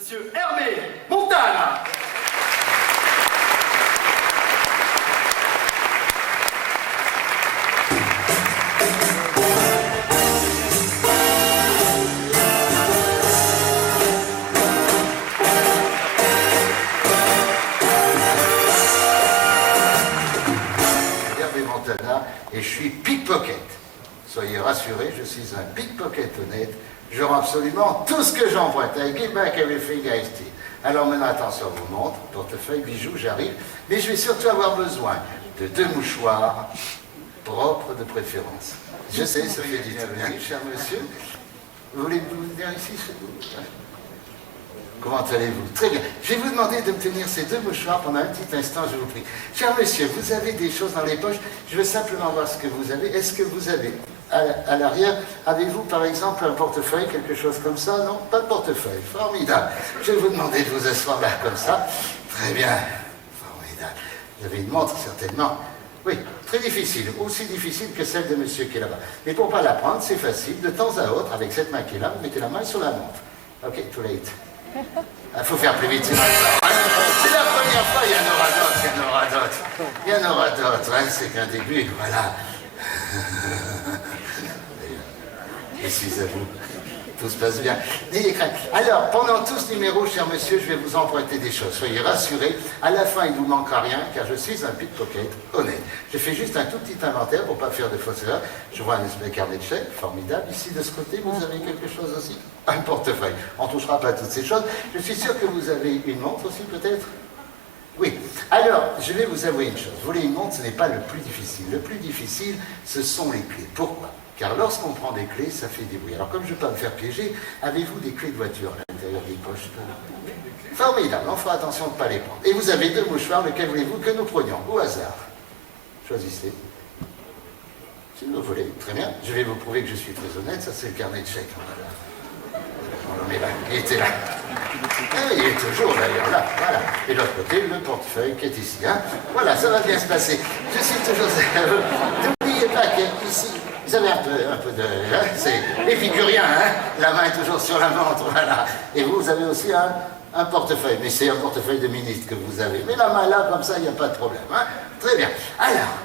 Monsieur Hervé Montana. Hervé Montana et je suis pickpocket. Soyez rassurés, je suis un pickpocket honnête. Je rends absolument tout ce que j'emprunte. I give back everything I steal. Alors maintenant, attention, vos montres, portefeuille, bijoux, j'arrive. Mais je vais surtout avoir besoin de 2 mouchoirs propres de préférence. Je sais, ça fait du bien, cher monsieur. Vous voulez venir ici chez vous? Comment allez-vous? Très bien. Je vais vous demander de me tenir ces 2 mouchoirs pendant un petit instant, je vous prie. Cher monsieur, vous avez des choses dans les poches. Je veux simplement voir ce que vous avez. Est-ce que vous avez, à l'arrière, avez-vous par exemple un portefeuille, quelque chose comme ça? Non, pas de portefeuille. Formidable. Je vais vous demander de vous asseoir là, comme ça. Très bien. Formidable. Vous avez une montre, certainement. Oui, très difficile. Aussi difficile que celle de monsieur qui est là-bas. Mais pour ne pas la prendre, c'est facile. De temps à autre, avec cette main qui est là, vous mettez la main sur la montre. Ok, too late. Il faut faire plus vite, c'est la première fois, il y en aura d'autres, il y en aura d'autres. Il y en aura d'autres, hein, c'est qu'un début, voilà. Je suis à vous. Tout se passe bien. N'ayez crainte. Alors, pendant tout ce numéro, cher monsieur, je vais vous emprunter des choses. Soyez rassurés, à la fin, il ne vous manquera rien, car je suis un pickpocket honnête. Je fais juste un tout petit inventaire pour ne pas faire de fausses erreurs. Je vois un espèce de carnet de chèques, formidable. Ici, de ce côté, vous avez quelque chose aussi? Un portefeuille. On ne touchera pas à toutes ces choses. Je suis sûr que vous avez une montre aussi, peut-être? Oui. Alors, je vais vous avouer une chose. Voler une montre, ce n'est pas le plus difficile. Le plus difficile, ce sont les clés. Pourquoi? Car lorsqu'on prend des clés, ça fait des bruits. Alors comme je ne veux pas me faire piéger, avez-vous des clés de voiture à l'intérieur des poches? Formidable, on fera attention de ne pas les prendre. Et vous avez 2 mouchoirs, lequel voulez-vous que nous prenions? Au hasard. Choisissez. Si vous voulez, très bien. Je vais vous prouver que je suis très honnête, ça c'est le carnet de chèques. On le met là, il était là. Ah, il est toujours d'ailleurs là, voilà. Et de l'autre côté, le portefeuille qui est ici. Hein. Voilà, ça va bien se passer. Je suis toujours... N'oubliez pas qu'ici... Vous avez un peu de... Hein, c'est épicurien, hein? La main est toujours sur la montre, voilà. Et vous avez aussi un portefeuille, mais c'est un portefeuille de ministre que vous avez. Mais la main là, comme ça, il n'y a pas de problème. Hein? Très bien. Alors,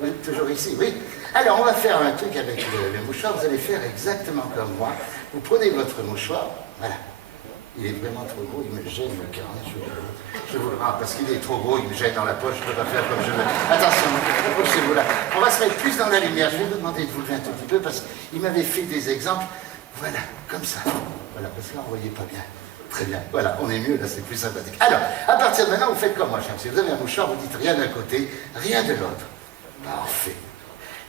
vous êtes toujours ici, oui? Alors, on va faire un truc avec le mouchoir. Vous allez faire exactement comme moi. Vous prenez votre mouchoir, voilà. Il est vraiment trop gros, il me gêne le carnet, je vous le rends, parce qu'il est trop gros, il me gêne dans la poche, je ne peux pas faire comme je veux. Attention, approchez-vous là. On va se mettre plus dans la lumière. Je vais vous demander de vous lever un tout petit peu, parce qu'il m'avait fait des exemples. Voilà, comme ça. Voilà, parce que là, on ne voyait pas bien. Très bien, voilà, on est mieux, là, c'est plus sympathique. Alors, à partir de maintenant, vous faites comme moi, cher monsieur. Vous avez un mouchoir, vous dites rien d'un côté, rien de l'autre. Parfait.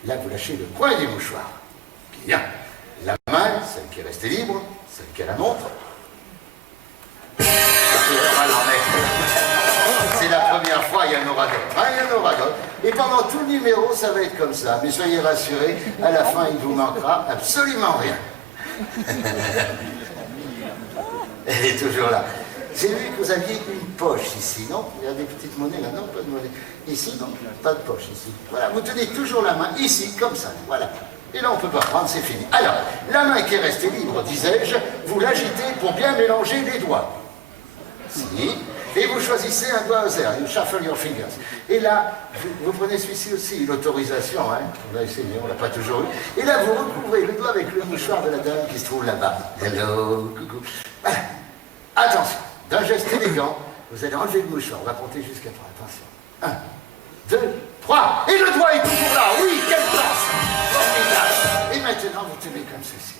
Là, vous lâchez le coin du mouchoir. Bien. La main, celle qui est restée libre, celle qui a la montre. C'est la première fois, il y en aura d'autres. Hein, il y en aura d'autres. Et pendant tout le numéro, ça va être comme ça. Mais soyez rassurés, à la fin, il ne vous manquera absolument rien. Elle est toujours là. J'ai vu que vous aviez une poche ici, non? Il y a des petites monnaies là, non? Pas de monnaie. Ici, non? Pas de poche ici. Voilà, vous tenez toujours la main ici, comme ça. Voilà. Et là, on ne peut pas prendre, c'est fini. Alors, la main qui est restée libre, disais-je, vous l'agitez pour bien mélanger les doigts. Si. Et vous choisissez un doigt au hasard. You shuffle your fingers. Et là, vous prenez celui-ci aussi, l'autorisation, hein. On va essayer, on ne l'a pas toujours eu. Et là, vous recouvrez le doigt avec le mouchoir de la dame qui se trouve là-bas. Hello, coucou. Voilà. Attention, d'un geste élégant, vous allez enlever le mouchoir. On va compter jusqu'à 3. Attention. 1, 2, 3. Et le doigt est toujours là. Oui, quelle place! Formidable. Et maintenant, vous tenez comme ceci.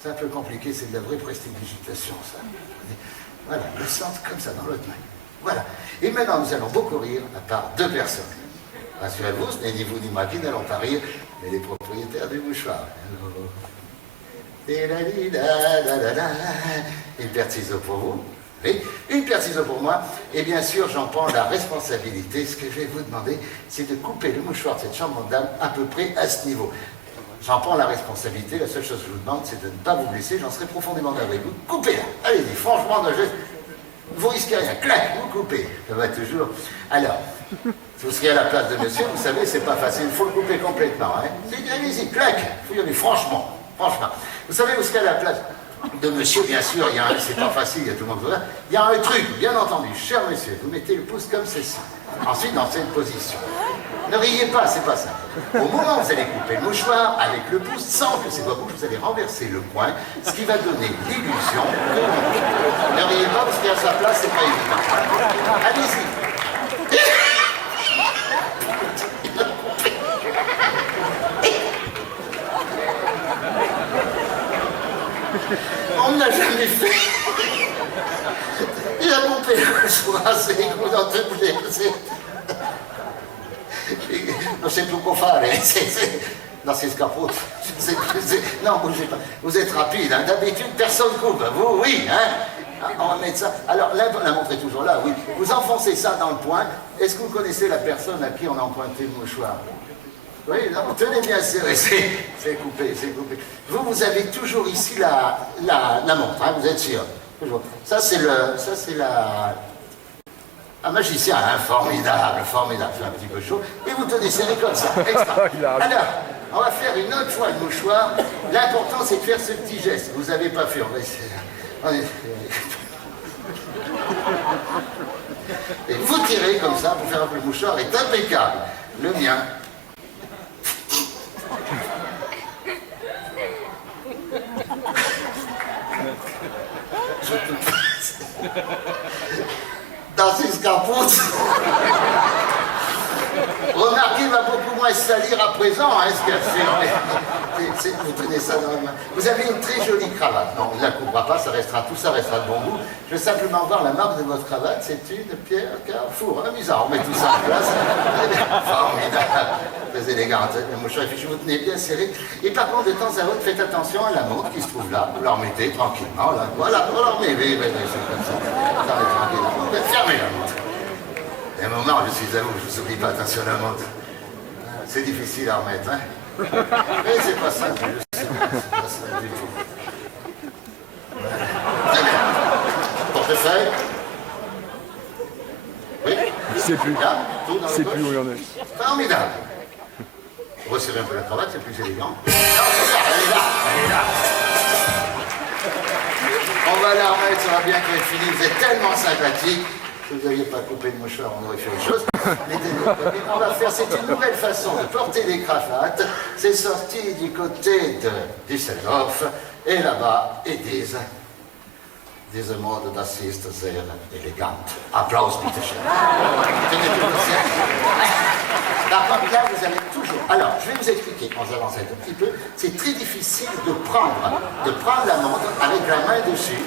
C'est un peu compliqué, c'est de la vraie prestidigitation, ça. Voilà, le centre comme ça, dans l'autre main. Voilà. Et maintenant, nous allons beaucoup rire, à part 2 personnes. Rassurez-vous, ce n'est ni vous ni moi qui n'allons pas rire, mais les propriétaires du mouchoir. Une paire de ciseaux pour vous. Oui, une paire de ciseaux pour moi. Et bien sûr, j'en prends la responsabilité. Ce que je vais vous demander, c'est de couper le mouchoir de cette chambre de dame à peu près à ce niveau. J'en prends la responsabilité, la seule chose que je vous demande, c'est de ne pas vous blesser, j'en serai profondément navré. Vous coupez là, allez-y, franchement, vous risquez rien, clac, vous coupez, ça va toujours. Alors, vous serez à la place de monsieur, vous savez, c'est pas facile, il faut le couper complètement. Hein. Allez-y, clac, il faut y aller, franchement. Vous savez, vous serez à la place. de monsieur, bien sûr, c'est pas facile, il y a tout le monde qui voit. Il y a un truc, bien entendu, cher monsieur, vous mettez le pouce comme ceci. Ensuite, dans cette position. Ne riez pas, c'est pas ça. Au moment où vous allez couper le mouchoir, avec le pouce, sans que c'est votre bouche, vous allez renverser le coin, ce qui va donner l'illusion que... Ne riez pas, parce qu'à sa place, c'est pas évident. Allez-y. On ne l'a jamais fait. Il a coupé le mouchoir, c'est gros dans tout le non c'est plus qu'on fait, non c'est scapote. Non, bougez pas. Vous êtes rapide, hein. D'habitude personne coupe. Vous, oui, hein. On va mettre ça. Alors, la montre est toujours là, oui. Vous enfoncez ça dans le poing. Est-ce que vous connaissez la personne à qui on a emprunté le mouchoir? Oui, non, tenez bien serré, c'est coupé, c'est coupé. Vous avez toujours ici la montre, hein, vous êtes sûr? Toujours. Ça c'est un magicien, hein, formidable, formidable, c'est un petit peu chaud. Et vous tenez serré comme ça, extra. Alors, on va faire une autre fois le mouchoir. L'important c'est de faire ce petit geste. Vous n'avez pas fait, on va essayer. Et vous tirez comme ça pour faire un peu le mouchoir est impeccable. Le mien. Dans ces escarpoutes. Remarquez, il va beaucoup moins se salir à présent, hein, vous tenez ça dans la main. Vous avez une très jolie cravate. Non, on ne la coupera pas, tout ça restera de bon goût. Je veux simplement voir la marque de votre cravate. C'est une Pierre Carrefour. Amusant, on met tout ça en place. Formidable. Très élégante. Le mouchoir est fichu, vous tenez bien serré. Et par contre, de temps à autre, faites attention à la montre qui se trouve là. Vous la remettez tranquillement. Là. Voilà, vous la remettez. C'est comme ça. Ça va être tranquillement. Vous pouvez fermer la montre. Il y a un moment, je suis à vous, je ne vous oublie pas, attention à la montre. C'est difficile à remettre, hein. Mais c'est pas simple, je sais pas, c'est pas simple du tout. Voilà. Très bien. Portefeuille. Oui. Je sais plus. Là, tout dans le Je sais poche. plus où il y en est. Formidable. Resserrez un peu la cravate, c'est plus élégant. Non, c'est ça, elle est là, elle est là. On va la remettre, ça va bien être fini, vous êtes tellement sympathique. Si vous n'aviez pas coupé le mouchoir, on aurait fait autre chose. Mais on va faire, c'est une nouvelle façon de porter des cravates. C'est sorti du côté de Düsseldorf. Et là-bas, ils disent diese Mode, das ist sehr elegant. Applaus, bitte schön. Par contre, là, vous avez toujours... Alors, je vais vous expliquer, on avance un tout petit peu. C'est très difficile de prendre la montre avec la main dessus.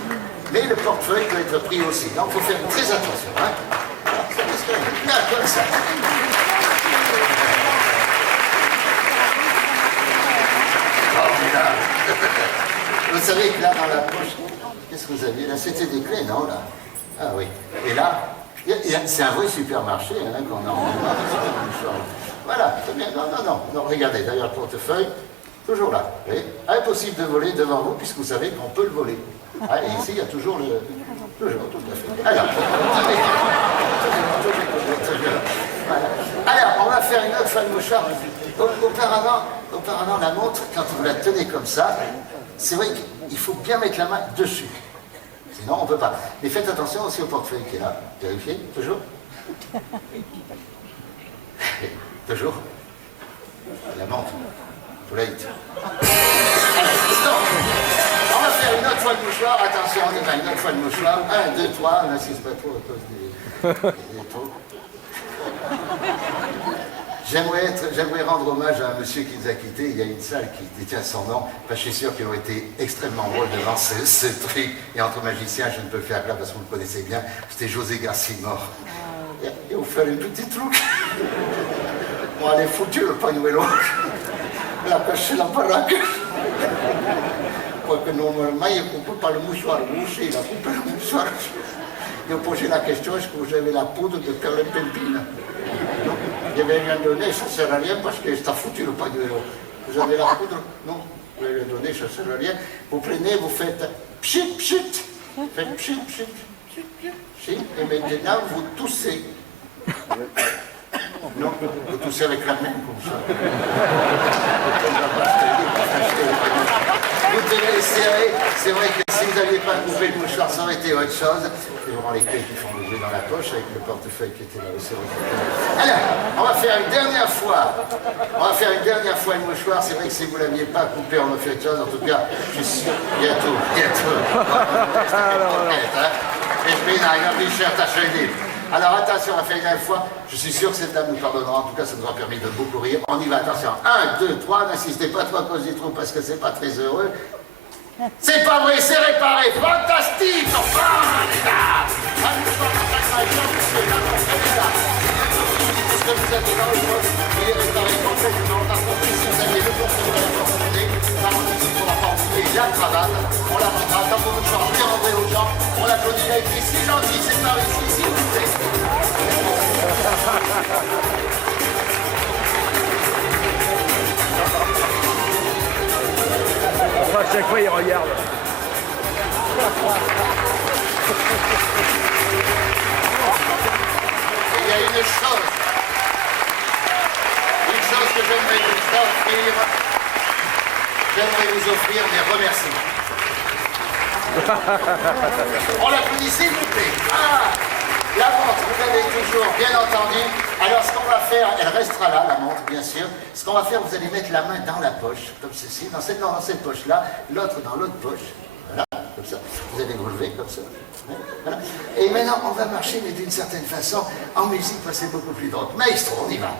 Mais le portefeuille peut être pris aussi. Donc, il faut faire très attention. Hein. Alors, ça reste bien comme ça. Formidable. Vous savez que là, dans la poche, qu'est-ce que vous aviez là? C'était des clés, non, là? Ah oui. Et là, c'est un vrai supermarché hein, qu'on a en voilà, c'est bien. Non, regardez, derrière le portefeuille, toujours là. Vous voyez, impossible de voler devant vous, puisque vous savez qu'on peut le voler. Ah, et ici, il y a toujours le... Toujours, tout à fait. Alors, voilà. Alors, on va faire une autre fois le mouchoir. Auparavant, la montre, quand vous la tenez comme ça, c'est vrai qu'il faut bien mettre la main dessus. Sinon, on ne peut pas. Mais faites attention aussi au portefeuille qui est là. Vérifiez, toujours. Toujours. La montre. Plate. On va faire une autre fois le mouchoir. Attention, on y va. Une autre fois le mouchoir. 1, 2, 3. On n'insiste pas trop à cause des taux. J'aimerais rendre hommage à un monsieur qui nous a quittés. Il y a une salle qui détient son nom. Enfin, je suis sûr qu'il aurait été extrêmement drôle devant ce truc. Et entre magiciens, je ne peux le faire là parce que vous le connaissez bien. C'était José Garcia-Mort. Et on fait un petit truc. Bon, elle est foutue, le pañuelo. Elle a caché la baraque. Quoique normalement, il ne coupe pas le mouchoir rouge, il a coupé le mouchoir. Il a posé la question, est-ce que vous avez la poudre de perlimpinpine? Je vais rien donner, ça ne sert à rien parce que c'est foutu le pañuelo. Vous avez la poudre? Non, je vais rien donner, ça ne sert à rien. Vous prenez, vous faites pchit, pchit. Faites pchit, pchit. Et maintenant, vous toussez. Non, vous toussez avec la main comme ça. vous devez serrer. C'est vrai que si vous n'aviez pas coupé le mouchoir, ça aurait été autre chose. C'est vraiment les clés qui font le jeu dans la poche avec le portefeuille qui était là aussi. Alors, on va faire une dernière fois. On va faire une dernière fois le mouchoir. C'est vrai que si vous ne l'aviez pas coupé, on a fait autre chose. En tout cas, je suis sûr. Bientôt. Ich bin ein T-shirt à chenille. Alors attention, on va faire une dernière fois. Je suis sûr que cette dame nous pardonnera. En tout cas, ça nous a permis de beaucoup rire. On y va, attention. 1, 2, 3. N'insistez pas trop à cause du trou parce que c'est pas très heureux. C'est pas vrai, c'est réparé. Fantastique. Enfin, les gars. Ce que vous avez dans le poste, il est réparé complètement. Par contre, si vous aviez le portefeuille à porter, par contre, ici, on va pas enfiler la cravate. On la rendra tant qu'on vous change bien rentrer aux gens. On l'applaudit, il a été si gentil, c'est par ici, s'il vous plaît. À chaque fois, il regarde. Il y a une chose que j'aimerais vous offrir. J'aimerais vous offrir mes remerciements. On l'applaudit, s'il vous plaît. Ah, la montre, vous l'avez toujours, bien entendu. Alors, ce qu'on va faire, elle restera là, la montre, bien sûr. Ce qu'on va faire, vous allez mettre la main dans la poche, comme ceci, dans cette poche-là, l'autre dans l'autre poche. Voilà, comme ça. Vous allez vous lever, comme ça. Voilà. Et maintenant, on va marcher, mais d'une certaine façon, en musique, c'est beaucoup plus drôle. Maestro, on y va.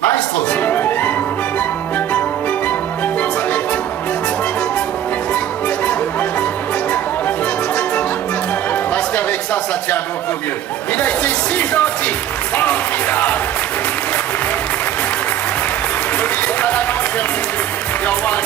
Maestro, s'il vous plaît. Ça va être... Parce qu'avec ça, ça tient beaucoup mieux. Il a été si gentil, formidable. N'oubliez pas la manche, cher monsieur. Et au revoir.